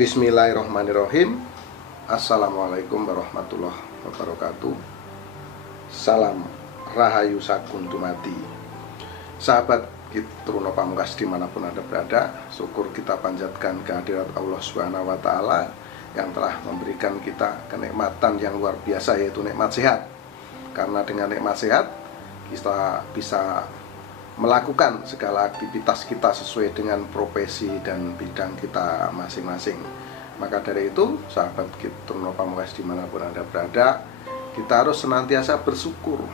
Bismillahirrahmanirrahim. Assalamualaikum warahmatullahi wabarakatuh. Salam Rahayu Sagung Dumadi. Sahabat Truno Pamungkas dimanapun Anda berada, syukur kita panjatkan kehadirat Allah SWT yang telah memberikan kita kenikmatan yang luar biasa, yaitu nikmat sehat. Karena dengan nikmat sehat kita bisa melakukan segala aktivitas kita sesuai dengan profesi dan bidang kita masing-masing. Maka dari itu, sahabat Truno Pamungkas dimanapun Anda berada, kita harus senantiasa bersyukur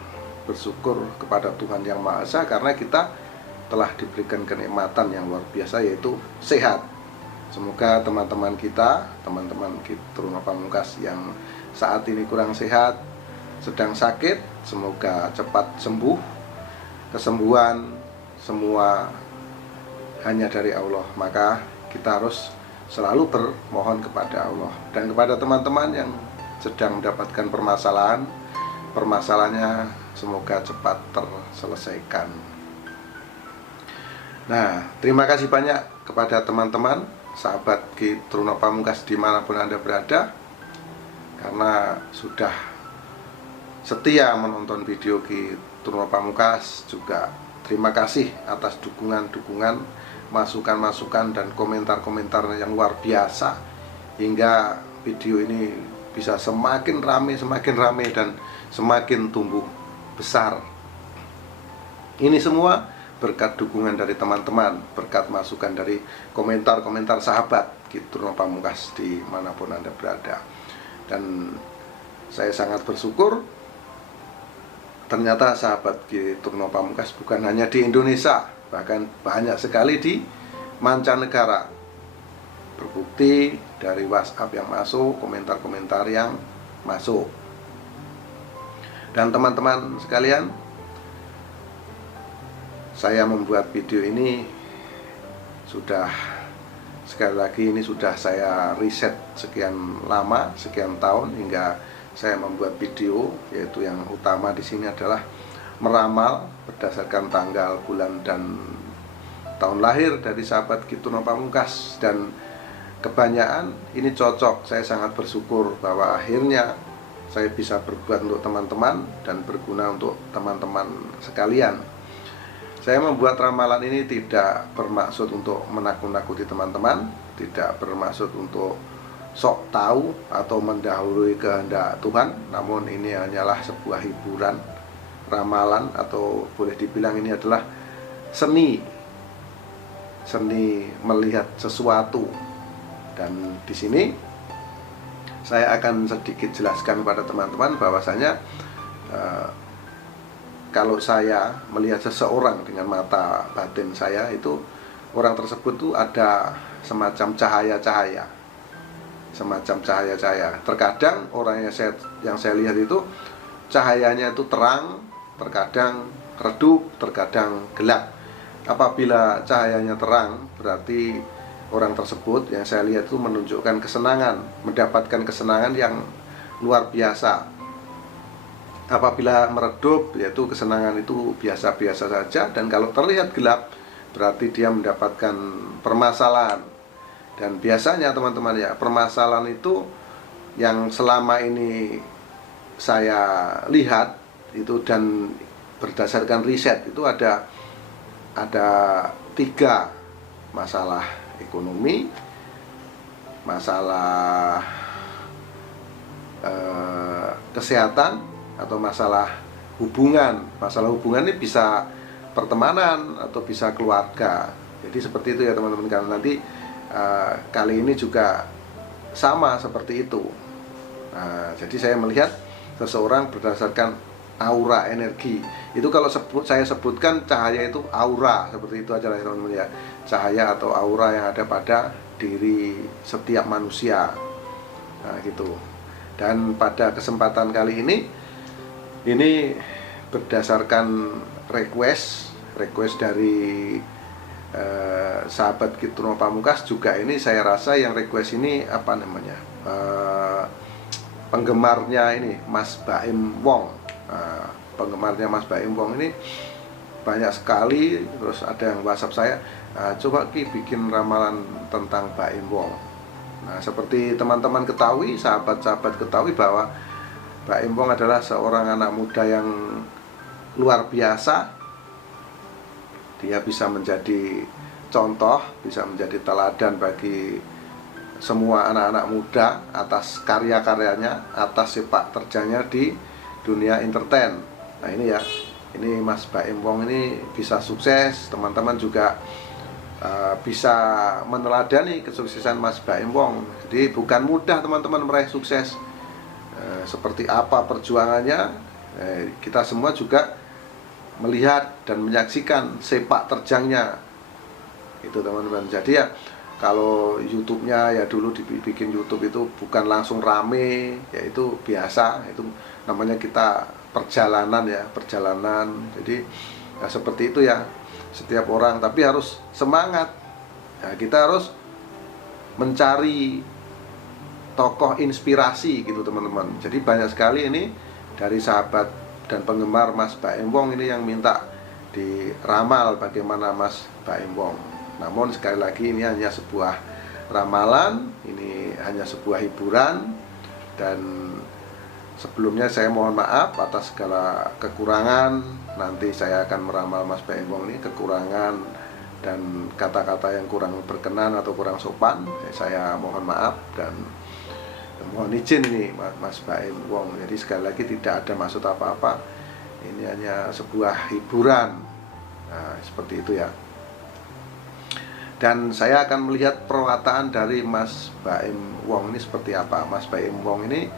kepada Tuhan Yang Maha Esa, karena kita telah diberikan kenikmatan yang luar biasa, yaitu sehat. Semoga teman-teman Truno Pamungkas yang saat ini kurang sehat, sedang sakit, semoga cepat sembuh. Kesembuhan semua hanya dari Allah, maka kita harus selalu bermohon kepada Allah. Dan kepada teman-teman yang sedang mendapatkan permasalahannya semoga cepat terselesaikan. Nah, terima kasih banyak kepada teman-teman sahabat Truno Pamungkas dimanapun Anda berada, karena sudah setia menonton video Truno Pamungkas. Juga terima kasih atas dukungan-dukungan, masukan-masukan dan komentar-komentar yang luar biasa, hingga video ini bisa semakin rame dan semakin tumbuh besar. Ini semua berkat dukungan dari teman-teman, berkat masukan dari komentar-komentar sahabat Truno Pamungkas dimanapun Anda berada. Dan saya sangat bersyukur, ternyata sahabat Truno Pamungkas bukan hanya di Indonesia, bahkan banyak sekali di mancanegara. Berbukti dari WhatsApp yang masuk, komentar-komentar yang masuk. Dan teman-teman sekalian, saya membuat video ini sudah, sekali lagi ini sudah saya riset sekian lama, sekian tahun, hingga saya membuat video, yaitu yang utama di sini adalah meramal berdasarkan tanggal, bulan, dan tahun lahir dari sahabat Truno Pamungkas. Dan kebanyakan ini cocok. Saya sangat bersyukur bahwa akhirnya saya bisa berbuat untuk teman-teman dan berguna untuk teman-teman sekalian. Saya membuat ramalan ini tidak bermaksud untuk menakut-nakuti teman-teman, tidak bermaksud untuk sok tahu atau mendahului kehendak Tuhan, namun ini hanyalah sebuah hiburan, ramalan, atau boleh dibilang ini adalah seni melihat sesuatu. Dan di sini saya akan sedikit jelaskan kepada teman-teman bahwasanya kalau saya melihat seseorang dengan mata batin saya, itu orang tersebut tuh ada semacam cahaya-cahaya. Terkadang orang yang saya lihat itu cahayanya itu terang, terkadang redup, terkadang gelap. Apabila cahayanya terang, berarti orang tersebut yang saya lihat itu menunjukkan kesenangan, mendapatkan kesenangan yang luar biasa. Apabila meredup, yaitu kesenangan itu biasa-biasa saja. Dan kalau terlihat gelap, berarti dia mendapatkan permasalahan. Dan biasanya teman-teman ya, permasalahan itu yang selama ini saya lihat itu, dan berdasarkan riset itu ada 3 masalah: ekonomi, masalah kesehatan, atau masalah hubungan. Masalah hubungan ini bisa pertemanan atau bisa keluarga. Jadi seperti itu ya teman-teman, karena nanti kali ini juga sama seperti itu. Jadi saya melihat seseorang berdasarkan aura energi. Itu kalau saya sebutkan cahaya itu aura, seperti itu aja lah teman-teman ya. Cahaya atau aura yang ada pada diri setiap manusia. Nah gitu. Dan pada kesempatan kali ini berdasarkan request dari sahabat Truno Pamungkas juga. Ini saya rasa yang request ini penggemarnya ini Mas Baim Wong. Penggemarnya Mas Baim Wong ini banyak sekali. Terus ada yang WhatsApp saya, coba bikin ramalan tentang Baim Wong. Nah, seperti teman-teman ketahui, sahabat-sahabat ketahui bahwa Mbak Em Wong adalah seorang anak muda yang luar biasa. Dia bisa menjadi contoh, bisa menjadi teladan bagi semua anak-anak muda atas karya-karyanya, atas sepak terjangnya di dunia entertain. Nah ini ya, ini Mas Mbak Em Wong ini bisa sukses, teman-teman juga bisa meneladani kesuksesan Mas Mbak Em Wong. Jadi bukan mudah teman-teman meraih sukses. Seperti apa perjuangannya, kita semua juga melihat dan menyaksikan sepak terjangnya itu teman-teman. Jadi ya kalau YouTube-nya ya dulu dibikin YouTube itu bukan langsung rame, ya itu biasa, itu namanya kita perjalanan ya, perjalanan. Jadi ya seperti itu ya setiap orang, tapi harus semangat. Nah, kita harus mencari tokoh inspirasi gitu teman-teman. Jadi banyak sekali ini dari sahabat dan penggemar Mas Mbak Em Wong ini yang minta diramal bagaimana Mas Mbak Em Wong. Namun sekali lagi ini hanya sebuah ramalan, ini hanya sebuah hiburan, dan sebelumnya saya mohon maaf atas segala kekurangan. Nanti saya akan meramal Mas Mbak Em Wong ini kekurangan dan kata-kata yang kurang berkenan atau kurang sopan. Saya mohon maaf dan mohon izin ini Mas Mbak Em Wong. Jadi sekali lagi tidak ada maksud apa-apa. Ini hanya sebuah hiburan. Nah, seperti itu ya. Dan saya akan melihat perwataan dari Mas Mbak Em Wong ini seperti apa. Mas Mbak Em Wong ini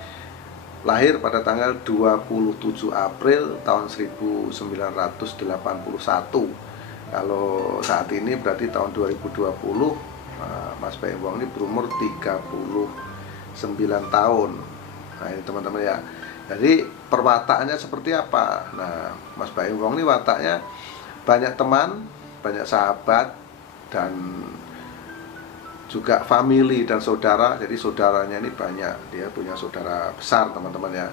lahir pada tanggal 27 April tahun 1981. Kalau saat ini berarti tahun 2020, Mas Mbak Em Wong ini berumur 39 tahun. Nah ini teman-teman ya. Jadi perwataannya seperti apa? Nah Mas Mbak Em Wong ini wataknya banyak teman, banyak sahabat, dan juga family dan saudara. Jadi saudaranya ini banyak, dia punya saudara besar teman-teman ya.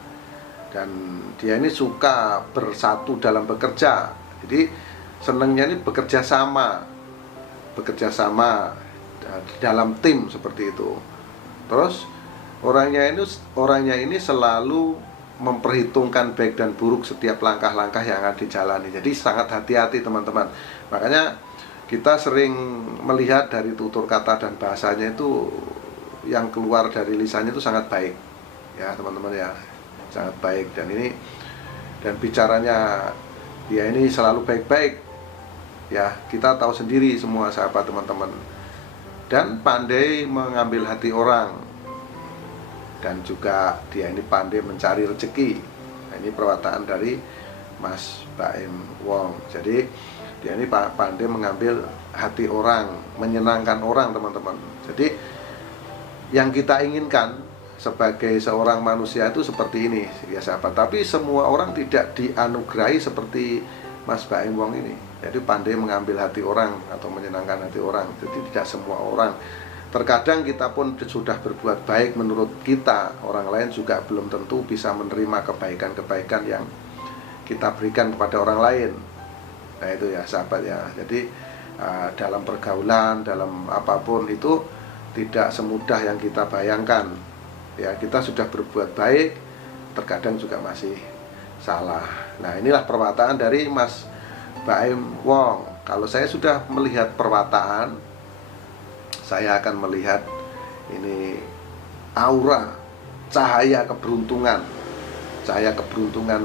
Dan dia ini suka bersatu dalam bekerja. Jadi senangnya ini bekerja sama di dalam tim seperti itu. Terus orangnya ini selalu memperhitungkan baik dan buruk setiap langkah-langkah yang akan dijalani. Jadi sangat hati-hati teman-teman. Makanya kita sering melihat dari tutur kata dan bahasanya itu yang keluar dari lisannya itu sangat baik ya teman-teman ya, sangat baik. Dan bicaranya dia ini selalu baik-baik ya, kita tahu sendiri semua sahabat teman-teman. Dan pandai mengambil hati orang, dan juga dia ini pandai mencari rezeki. Nah, ini perwataan dari Mas Mbak Em Wong. Jadi dia ini pandai mengambil hati orang, menyenangkan orang teman-teman. Jadi yang kita inginkan sebagai seorang manusia itu seperti ini ya sahabat. Tapi semua orang tidak dianugerahi seperti Mas Mbak Em Wong ini. Jadi pandai mengambil hati orang atau menyenangkan hati orang. Jadi tidak semua orang. Terkadang kita pun sudah berbuat baik menurut kita, orang lain juga belum tentu bisa menerima kebaikan-kebaikan yang kita berikan kepada orang lain. Nah itu ya sahabat ya. Jadi dalam pergaulan, dalam apapun itu tidak semudah yang kita bayangkan. Ya kita sudah berbuat baik, terkadang juga masih salah. Nah inilah perwataan dari Mas Mbak Em Wong. Kalau saya sudah melihat perwataan, saya akan melihat ini aura, cahaya keberuntungan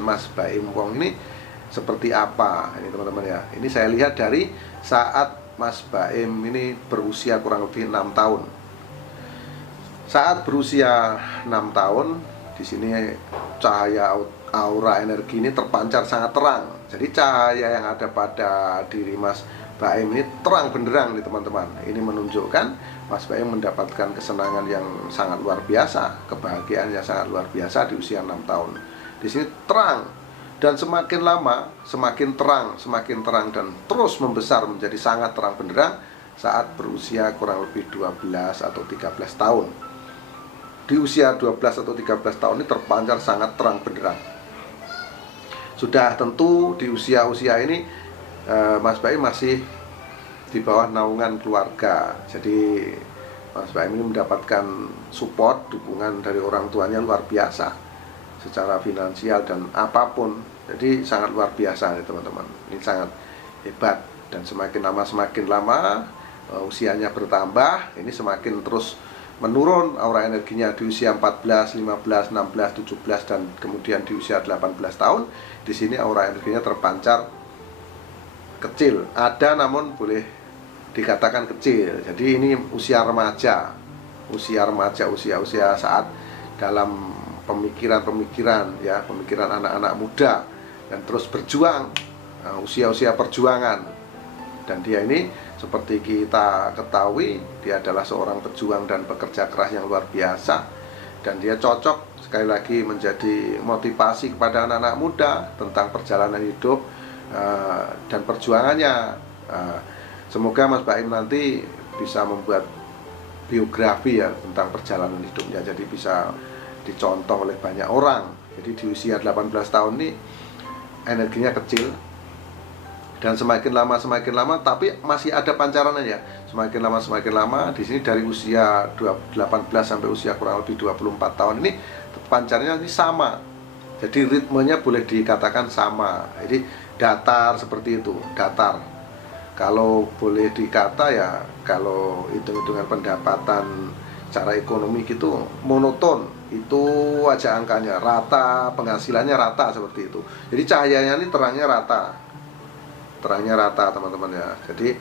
Mas Mbak Em Wong ini seperti apa ini teman-teman ya. Ini saya lihat dari saat Mas Mbak Em ini berusia kurang lebih 6 tahun. Saat berusia 6 tahun, di sini cahaya aura energi ini terpancar sangat terang. Jadi cahaya yang ada pada diri Mas Mbak Em ini terang benderang nih teman-teman. Ini menunjukkan Mas Mbak Em mendapatkan kesenangan yang sangat luar biasa, kebahagiaan yang sangat luar biasa di usia 6 tahun. Di sini terang. Dan semakin lama, semakin terang dan terus membesar menjadi sangat terang benderang saat berusia kurang lebih 12 atau 13 tahun. Di usia 12 atau 13 tahun ini terpancar sangat terang benderang. Sudah tentu di usia-usia ini Mas Mbak Em masih di bawah naungan keluarga. Jadi Mas Baim ini mendapatkan support, dukungan dari orang tuanya luar biasa secara finansial dan apapun. Jadi sangat luar biasa nih teman-teman. Ini sangat hebat, dan semakin lama usianya bertambah, ini semakin terus menurun aura energinya di usia 14, 15, 16, 17 dan kemudian di usia 18 tahun. Di sini aura energinya terpancar kecil. Ada namun boleh dikatakan kecil. Jadi ini usia remaja, usia saat dalam pemikiran ya, pemikiran anak-anak muda dan terus berjuang, usia perjuangan. Dan dia ini seperti kita ketahui, dia adalah seorang pejuang dan pekerja keras yang luar biasa, dan dia cocok sekali lagi menjadi motivasi kepada anak-anak muda tentang perjalanan hidup dan perjuangannya. Semoga Mas Baim nanti bisa membuat biografi ya tentang perjalanan hidupnya, jadi bisa dicontoh oleh banyak orang. Jadi di usia 18 tahun ini energinya kecil, dan semakin lama tapi masih ada pancarannya ya. Semakin lama di sini dari usia 18 sampai usia kurang lebih 24 tahun ini pancarnya ini sama. Jadi ritmenya boleh dikatakan sama. Jadi datar seperti itu, datar. Kalau boleh dikata ya, kalau hitung-hitungan pendapatan secara ekonomi gitu monoton, itu aja angkanya rata, penghasilannya rata seperti itu. Jadi cahayanya ini terangnya rata teman-teman ya. Jadi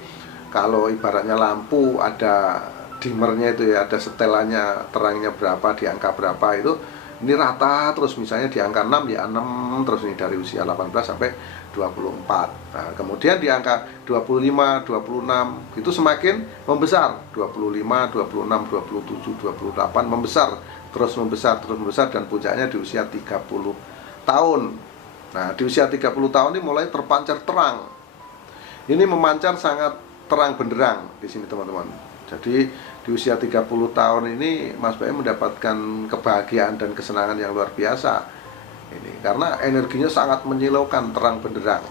kalau ibaratnya lampu ada dimmernya itu ya, ada setelannya, terangnya berapa, di angka berapa itu, ini rata terus. Misalnya di angka 6 ya 6 terus, ini dari usia 18 sampai 24. Nah, kemudian di angka 25, 26 itu semakin membesar, 25, 26, 27, 28 membesar, terus membesar dan puncaknya di usia 30 tahun. Nah, di usia 30 tahun ini mulai terpancar terang. Ini memancar sangat terang benderang di sini teman-teman. Jadi di usia 30 tahun ini Mas Baim mendapatkan kebahagiaan dan kesenangan yang luar biasa. Ini karena energinya sangat menyilaukan, terang benderang.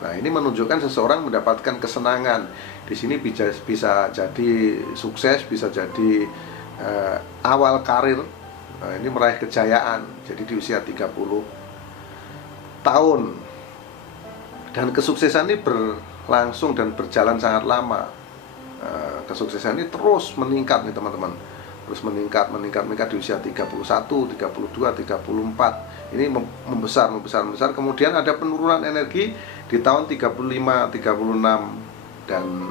Nah, ini menunjukkan seseorang mendapatkan kesenangan. Di sini bisa jadi sukses, bisa jadi awal karir. Nah, ini meraih kejayaan. Jadi di usia 30 tahun. Dan kesuksesan ini berlangsung dan berjalan sangat lama. Kesuksesan ini terus meningkat nih teman-teman. Terus meningkat di usia 31, 32, 34. Ini membesar. Kemudian ada penurunan energi di tahun 35, 36 dan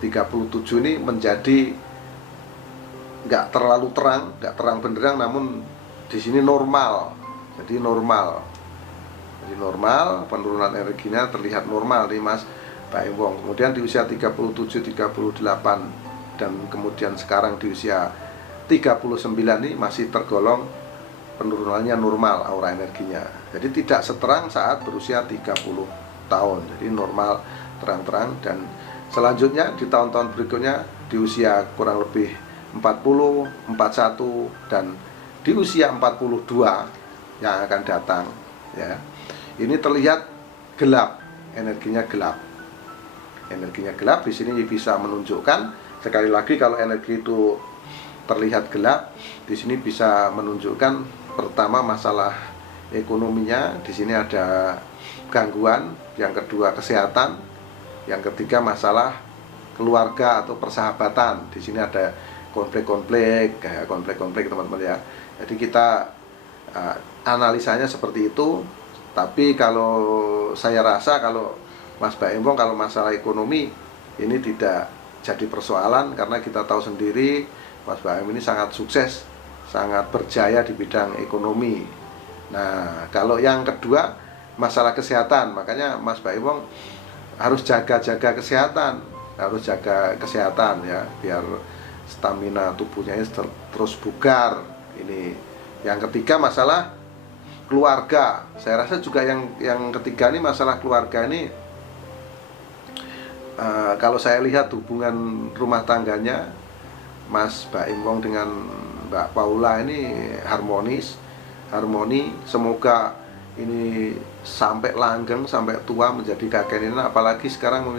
37 ini menjadi nggak terlalu terang, nggak terang benderang, namun di sini normal. Jadi normal, penurunan energinya terlihat normal nih Mas Baim Wong. Kemudian di usia 37, 38 dan kemudian sekarang di usia 39 ini masih tergolong penurunannya normal aura energinya. Jadi tidak seterang saat berusia 30 tahun. Jadi normal, terang-terang. Dan selanjutnya di tahun-tahun berikutnya di usia kurang lebih 40, 41 dan di usia 42 yang akan datang ya. Ini terlihat gelap, energinya gelap. Di sini bisa menunjukkan, sekali lagi kalau energi itu terlihat gelap, di sini bisa menunjukkan pertama masalah ekonominya, di sini ada gangguan, yang kedua kesehatan, yang ketiga masalah keluarga atau persahabatan. Di sini ada konflik teman-teman ya. Jadi kita analisanya seperti itu. Tapi kalau saya rasa kalau Mas Baim Wong, kalau masalah ekonomi ini tidak jadi persoalan, karena kita tahu sendiri Mas Baim ini sangat sukses, sangat berjaya di bidang ekonomi. Nah, kalau yang kedua masalah kesehatan, makanya Mas Baim Wong harus jaga kesehatan, ya, biar stamina tubuhnya ini terus bugar. Ini yang ketiga, masalah keluarga. Saya rasa juga yang ketiga ini masalah keluarga ini, kalau saya lihat hubungan rumah tangganya Mas Baim Wong dengan Mbak Paula ini harmoni. Semoga ini sampai langgeng, sampai tua menjadi kakek nenek. Apalagi sekarang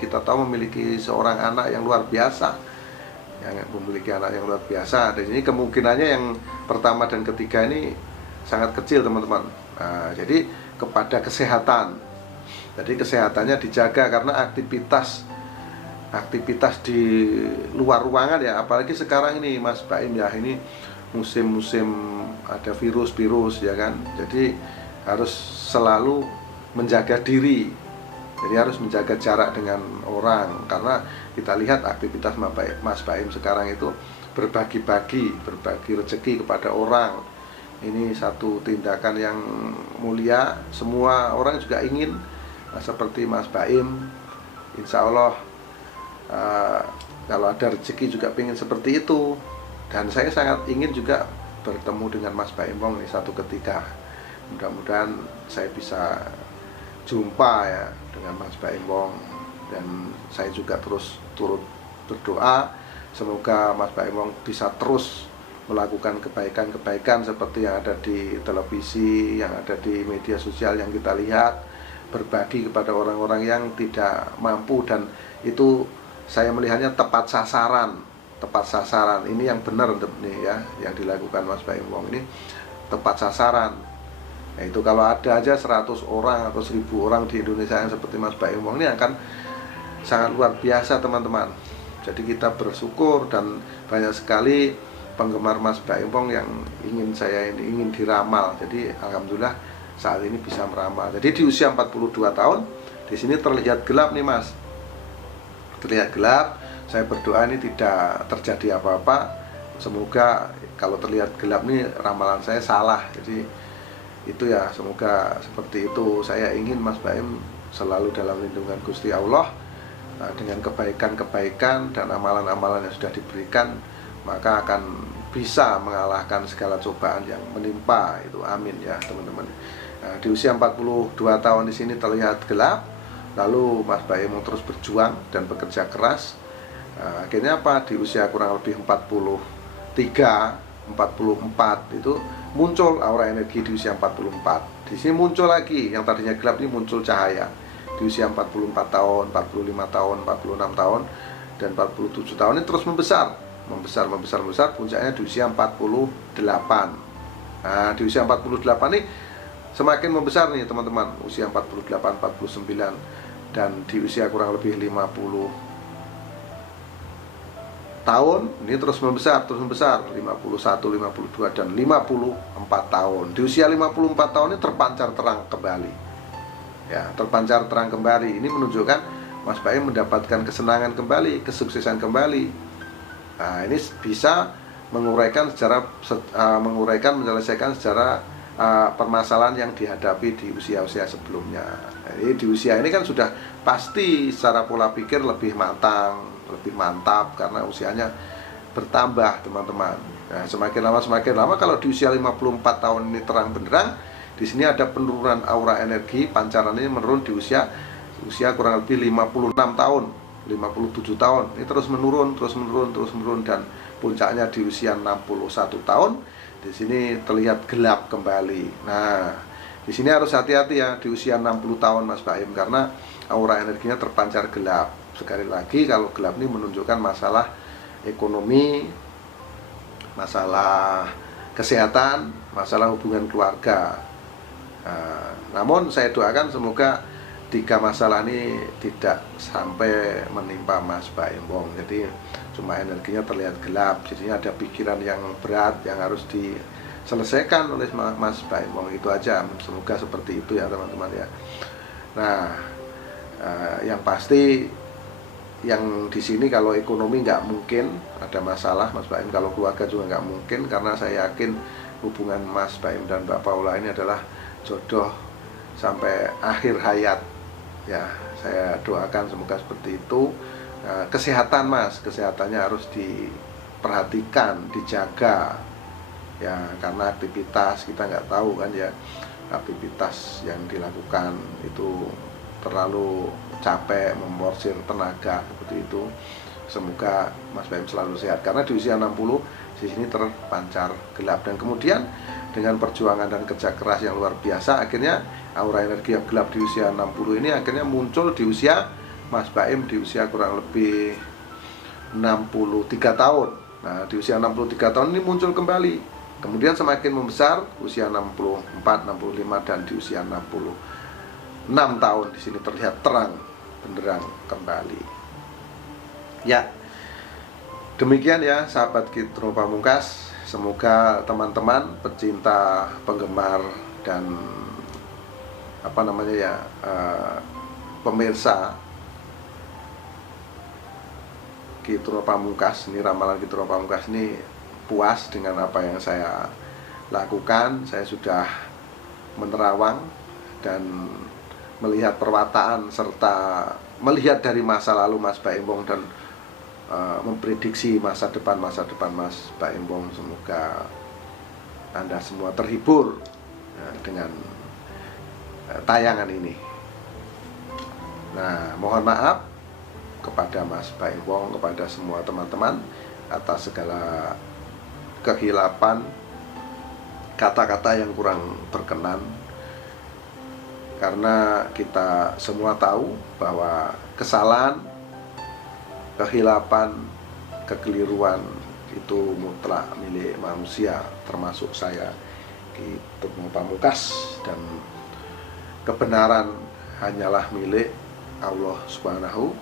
kita tahu memiliki seorang anak yang luar biasa. yang memiliki anak yang luar biasa. Dan ini kemungkinannya yang pertama dan ketiga ini sangat kecil teman-teman. Nah, jadi kepada kesehatan, jadi kesehatannya dijaga karena aktivitas di luar ruangan ya, apalagi sekarang ini Mas Baim ya, ini musim-musim ada virus ya kan, jadi harus selalu menjaga diri, jadi harus menjaga jarak dengan orang, karena kita lihat aktivitas Mas Baim sekarang itu berbagi rezeki kepada orang. Ini satu tindakan yang mulia, semua orang juga ingin seperti Mas Baim. Insya Allah kalau ada rezeki juga ingin seperti itu. Dan saya sangat ingin juga bertemu dengan Mas Baim Wong nih satu ketika. Mudah-mudahan saya bisa jumpa ya dengan Mas Baim Wong. Dan saya juga terus turut berdoa semoga Mas Baim Wong bisa terus melakukan kebaikan-kebaikan seperti yang ada di televisi, yang ada di media sosial yang kita lihat, berbagi kepada orang-orang yang tidak mampu, dan itu saya melihatnya tepat sasaran. Ini yang benar nih ya, yang dilakukan Mas Baim Wong ini tepat sasaran. Nah, itu kalau ada aja 100 orang atau 1000 orang di Indonesia yang seperti Mas Baim Wong ini akan sangat luar biasa teman-teman. Jadi kita bersyukur, dan banyak sekali penggemar Mas Baim Wong yang ingin diramal. Jadi alhamdulillah saat ini bisa meramal. Jadi di usia 42 tahun di sini terlihat gelap nih Mas. Terlihat gelap. Saya berdoa ini tidak terjadi apa-apa. Semoga kalau terlihat gelap nih ramalan saya salah. Jadi itu ya, semoga seperti itu. Saya ingin Mas Baim selalu dalam lindungan Gusti Allah, dengan kebaikan-kebaikan dan amalan-amalan yang sudah diberikan, maka akan bisa mengalahkan segala cobaan yang menimpa itu. Amin ya teman-teman. Nah, di usia 42 tahun di sini terlihat gelap, lalu Mas Baim terus berjuang dan bekerja keras. Nah, akhirnya apa? Di usia kurang lebih 43, 44 itu muncul aura energi di usia 44. Di sini muncul lagi, yang tadinya gelap ini muncul cahaya. Di usia 44 tahun, 45 tahun, 46 tahun, dan 47 tahun ini terus membesar, puncaknya di usia 48. Nah, di usia 48 ini semakin membesar nih teman-teman, usia 48, 49, dan di usia kurang lebih 50 tahun ini terus membesar, 51, 52, dan 54 tahun. Di usia 54 tahun ini terpancar terang kembali. Ya, terpancar terang kembali. Ini menunjukkan Mas Baim mendapatkan kesenangan kembali, kesuksesan kembali. Nah, ini bisa menyelesaikan secara permasalahan yang dihadapi di usia-usia sebelumnya. Jadi di usia ini kan sudah pasti secara pola pikir lebih matang, lebih mantap, karena usianya bertambah teman-teman. Nah, semakin lama kalau di usia 54 tahun ini terang benderang, di sini ada penurunan aura energi, pancaran ini menurun di usia kurang lebih 56 tahun, 57 tahun. Ini terus menurun, dan puncaknya di usia 61 tahun. Di sini terlihat gelap kembali. Nah, di sini harus hati-hati ya di usia 60 tahun Mas Baim, karena aura energinya terpancar gelap. Sekali lagi, kalau gelap ini menunjukkan masalah ekonomi, masalah kesehatan, masalah hubungan keluarga. Nah, namun saya doakan semoga 3 masalah ini tidak sampai menimpa Mas Baim Wong. Jadi cuma energinya terlihat gelap, jadinya ada pikiran yang berat yang harus diselesaikan oleh Mas Baim Wong. Itu aja, semoga seperti itu ya teman-teman ya. Nah, yang pasti yang di sini kalau ekonomi nggak mungkin ada masalah Mas Baim, kalau keluarga juga nggak mungkin, karena saya yakin hubungan Mas Baim dan Mbak Paula ini adalah jodoh sampai akhir hayat. Ya, saya doakan semoga seperti itu. Kesehatan Mas, kesehatannya harus diperhatikan, dijaga. Ya, karena aktivitas kita nggak tahu kan ya, aktivitas yang dilakukan itu terlalu capek, memborsir tenaga seperti itu. Semoga Mas Baim selalu sehat, karena di usia 60 di sini terpancar gelap, dan kemudian dengan perjuangan dan kerja keras yang luar biasa, akhirnya aura energi yang gelap di usia 60 ini akhirnya muncul di usia Mas Baim di usia kurang lebih 63 tahun. Nah, di usia 63 tahun ini muncul kembali. Kemudian semakin membesar, usia 64, 65 dan di usia 66 tahun di sini terlihat terang benderang kembali. Ya. Demikian ya sahabat Kitro Pamungkas. Semoga teman-teman pecinta, penggemar dan pemirsa Kitro Pamungkas ini, ramalan Kitro Pamungkas ini puas dengan apa yang saya lakukan. Saya sudah menerawang dan melihat perwataan serta melihat dari masa lalu Mas Baembong dan memprediksi masa depan Mas Baembong. Semoga Anda semua terhibur dengan tayangan ini. Nah, mohon maaf kepada Mas Baembong, kepada semua teman-teman atas segala kehilapan, kata-kata yang kurang berkenan, karena kita semua tahu bahwa kesalahan, kehilapan, kekeliruan itu mutlak milik manusia, termasuk saya Kitro Pamungkas, dan kebenaran hanyalah milik Allah Subhanahu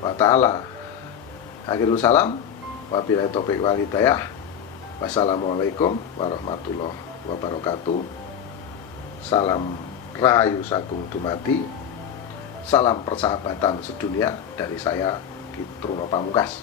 wa ta'ala. Akhirul salam, wabillahi taufiq wal hidayah. Wassalamualaikum warahmatullahi wabarakatuh. Salam Rahayu Sagung Dumadi. Salam persahabatan sedunia dari saya Kitro Pamungkas.